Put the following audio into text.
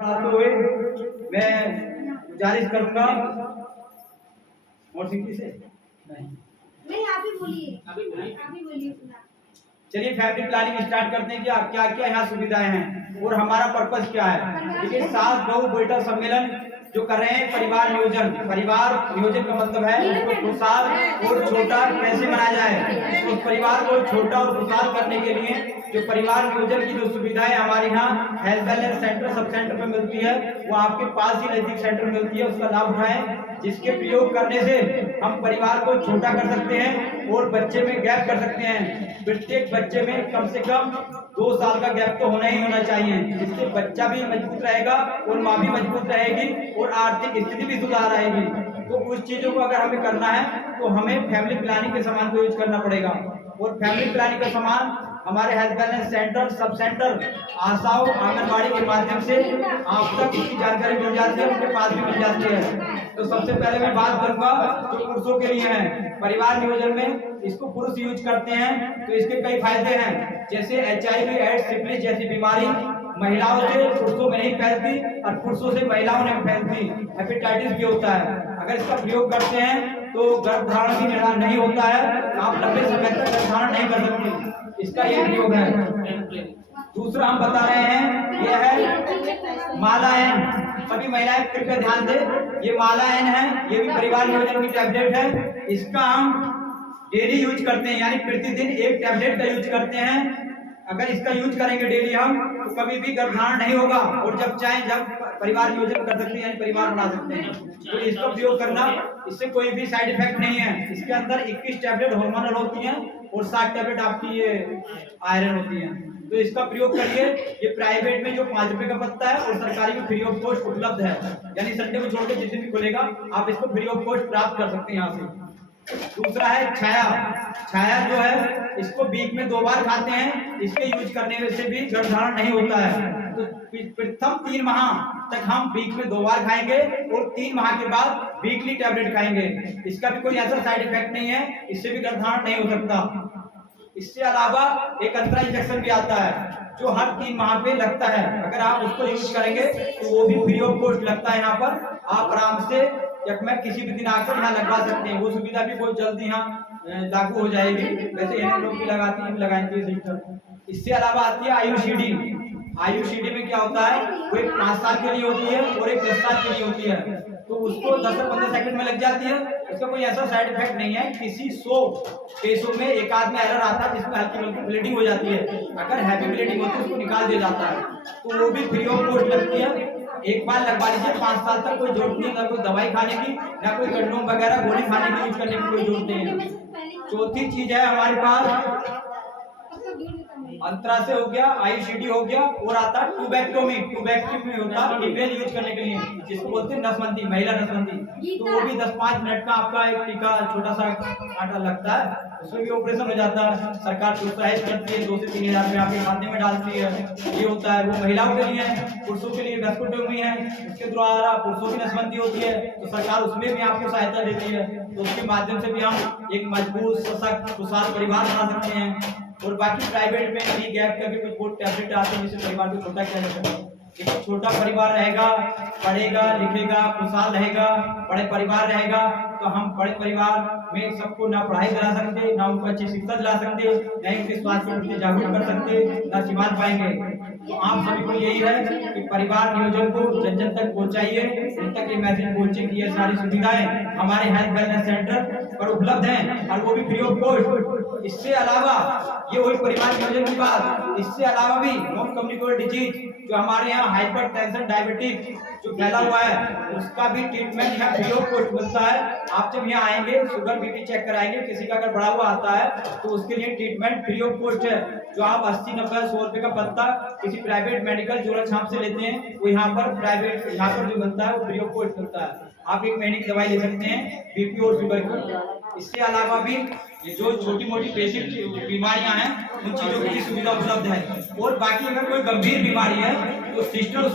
बढ़ाते हुए मैं गुजारिश करूंगा और सिंधी से नहीं आप ही बोलिए। चलिए फैमिली प्लानिंग स्टार्ट करते हैं कि क्या क्या यहाँ सुविधाएं हैं और हमारा पर्पस क्या है। देखिए सास बहू बेटा सम्मेलन जो कर रहे हैं परिवार नियोजन का मतलब है उसको खुशहाल और छोटा कैसे बनाया जाए। तो उस परिवार को छोटा और खुशहाल करने के लिए जो परिवार नियोजन की जो सुविधाएं हमारे यहाँ health wellness centre sub centre पे मिलती है वो आपके पास ही नजदीक सेंटर मिलती है, उसका लाभ उठाएं, जिसके प्रयोग करने से हम परिवार को छोटा कर सकते हैं और बच्चे में गैप कर सकते हैं। प्रत्येक बच्चे में कम से कम 2 साल का गैप तो होना ही होना चाहिए, जिससे बच्चा भी मजबूत रहेगा और माँ भी मजबूत रहेगी और आर्थिक स्थिति भी सुधार आएगी। तो उस चीजों को अगर हमें करना है तो हमें फैमिली प्लानिंग के सामान को यूज करना पड़ेगा। और फैमिली प्लानिंग का सामान हमारे health wellness centre sub centre आशाओं आंगनबाड़ी के माध्यम से आप तक इसकी जानकारी मिल जाती है, उनके पास भी मिल जाती है। तो सबसे पहले मैं बात करूंगा जो पुरुषों के लिए है। परिवार नियोजन में इसको पुरुष यूज करते हैं तो इसके कई फायदे हैं, जैसे HIV एड्स सिफिलिस जैसी बीमारी महिलाओं से पुरुषों में नहीं फैलती और पुरुषों से महिलाओं में फैलती। हेपेटाइटिस भी होता है, अगर इसका प्रयोग करते हैं तो गर्भधारण भी नहीं होता है, आप लंबे समय तक गर्भधारण नहीं कर सकते, इसका ये प्रयोग है। दूसरा हम बता रहे हैं यह है मालायन। सभी महिलाएं कृपया ध्यान दें, ये मालायन है, ये भी परिवार नियोजन की टैबलेट है। इसका हम डेली यूज करते हैं, यानी प्रतिदिन एक टैबलेट का यूज करते हैं। अगर इसका यूज करेंगे डेली हम तो कभी भी गर्भधारण नहीं होगा और जब चाहे जब परिवार नियोजन कर सकते हैं, यानी परिवार बना सकते हैं। तो इसका प्रयोग करना, इससे कोई भी साइड इफेक्ट नहीं है। इसके अंदर 21 टैबलेट हार्मोनल होती हैं और 60 टैबलेट आपकी ये आयरन होती हैं। तो इसका प्रयोग करिए। ये प्राइवेट में जो 5 रुपए का पत्ता है और सरकारी में फ्री ऑफ कॉस्ट उपलब्ध है, यानी संडे को छोड़ के जिस दिन भी खुलेगा आप इसको फ्री ऑफ कॉस्ट प्राप्त कर सकते हैं यहाँ से। दूसरा है छाया जो है इसको वीक में 2 बार खाते हैं, इसके यूज करने से भी गर्भधारण नहीं होता है। तो प्रथम 3 माह तक हम वीक में 2 बार खाएंगे और 3 माह के बाद वीकली टैबलेट खाएंगे। इसका भी कोई ऐसा साइड इफेक्ट नहीं है, इससे भी गर्भधारण नहीं हो सकता। इससे अलावा एक अंतरा इंजेक्शन भी आता है जो हर 3 माह पे लगता है, अगर आप उसको यूज करेंगे तो वो भी फ्री ऑफ कॉस्ट लगता है। यहाँ पर आप आराम से मैं किसी भी दिन आकर यहाँ लगवा सकते हैं, वो सुविधा भी बहुत जल्दी यहाँ लागू हो जाएगी। वैसे इन्हें लोग भी लगाते हैं, लगाएंगे सिस्टम। इससे अलावा आती है आयुषीडी में क्या होता है, वो एक 5 साल के लिए होती है और एक 10 साल के लिए होती है। तो उसको 10 से 15 सेकंड में लग जाती है, इसका कोई ऐसा साइड इफेक्ट नहीं है। किसी 100 केसों में एक आध में एरर आता है जिसमें हल्की हल्की ब्लीडिंग हो जाती है, अगर हैवी ब्लीडिंग होती है उसको निकाल दिया जाता है, तो वो भी फ्री ऑफ कॉस्ट लगती है। एक बार लगवा लीजिए, 5 साल तक कोई जरूरत नहीं, ना कोई दवाई खाने की, ना कोई कंडोम वगैरह गोली खाने की यूज करने की कोई जरूरत नहीं है। चौथी चीज है हमारे पास अंतरा से हो गया, आईसीडी हो गया और आता है टूबैक्टोमी होता है फीमेल यूज करने के लिए, जिसको बोलते हैं नसबंदी, महिला नसबंदी। तो वो भी 10-5 मिनट का आपका एक टीका छोटा सा कांटा लगता है, उसमें भी ऑपरेशन हो जाता है। सरकार प्रोत्साहित करती है, 2 से 3 हजार रुपये आपके खाते में डालती है। ये होता है, वो महिलाओं के लिए है। पुरुषों के लिए वेस्कोटोमी है, उसके द्वारा पुरुषों की नसबंदी होती है, तो सरकार उसमें भी आपको सहायता देती है। तो उसके माध्यम से भी हम एक मजबूत सशक्त खुशहाल परिवार बना सकते हैं। और बाकी प्राइवेट में भी गैप करके कुछ बहुत टैबलेट आते हैं जिससे परिवार को छोटा किया जा सकता है। एक छोटा परिवार रहेगा, पढ़ेगा लिखेगा खुशहाल रहेगा, बड़े परिवार रहेगा तो हम बड़े परिवार में सबको ना पढ़ाई करा सकते, ना उनको अच्छी शिक्षा दिला सकते, ना उनके स्वास्थ्य के प्रति जागरूक कर सकते, ना सीमांत पाएंगे। तो आप सभी को यही है कि परिवार नियोजन को जन जन तक पहुंचाइए, उन तक ये मैसेज पहुंचे कि ये सारी सुविधाएं हमारे हेल्थ वेलनेस सेंटर पर उपलब्ध हैं और वो भी फ्री ऑफ कॉस्ट। इससे अलावा ये वही परिवार नियोजन की बात, इससे अलावा भी नॉन कम्युनिकेबल डिजीज जो हमारे यहाँ हाइपरटेंशन डायबिटीज जो फैला हुआ है उसका भी ट्रीटमेंट यहाँ फ्री ऑफ कॉस्ट मिलता है। आप जब यहाँ आएंगे शुगर बीपी चेक कराएंगे, किसी का अगर बढ़ा हुआ आता है तो उसके लिए ट्रीटमेंट फ्री ऑफ कॉस्ट है। जो आप 80-90-100 रुपए का पत्ता किसी प्राइवेट मेडिकल जोड़ा छाप से लेते हैं वो यहाँ पर जो मिलता है वो फ्री ऑफ कॉस्ट मिलता है। आप 1 महीने की दवाई ले सकते हैं बीपी और शुगर की। इसके अलावा भी ये जो छोटी मोटी बेसिक बीमारियां हैं उन चीजों की भी सुविधा उपलब्ध है। और बाकी अगर कोई गंभीर बीमारी है तो सिस्टर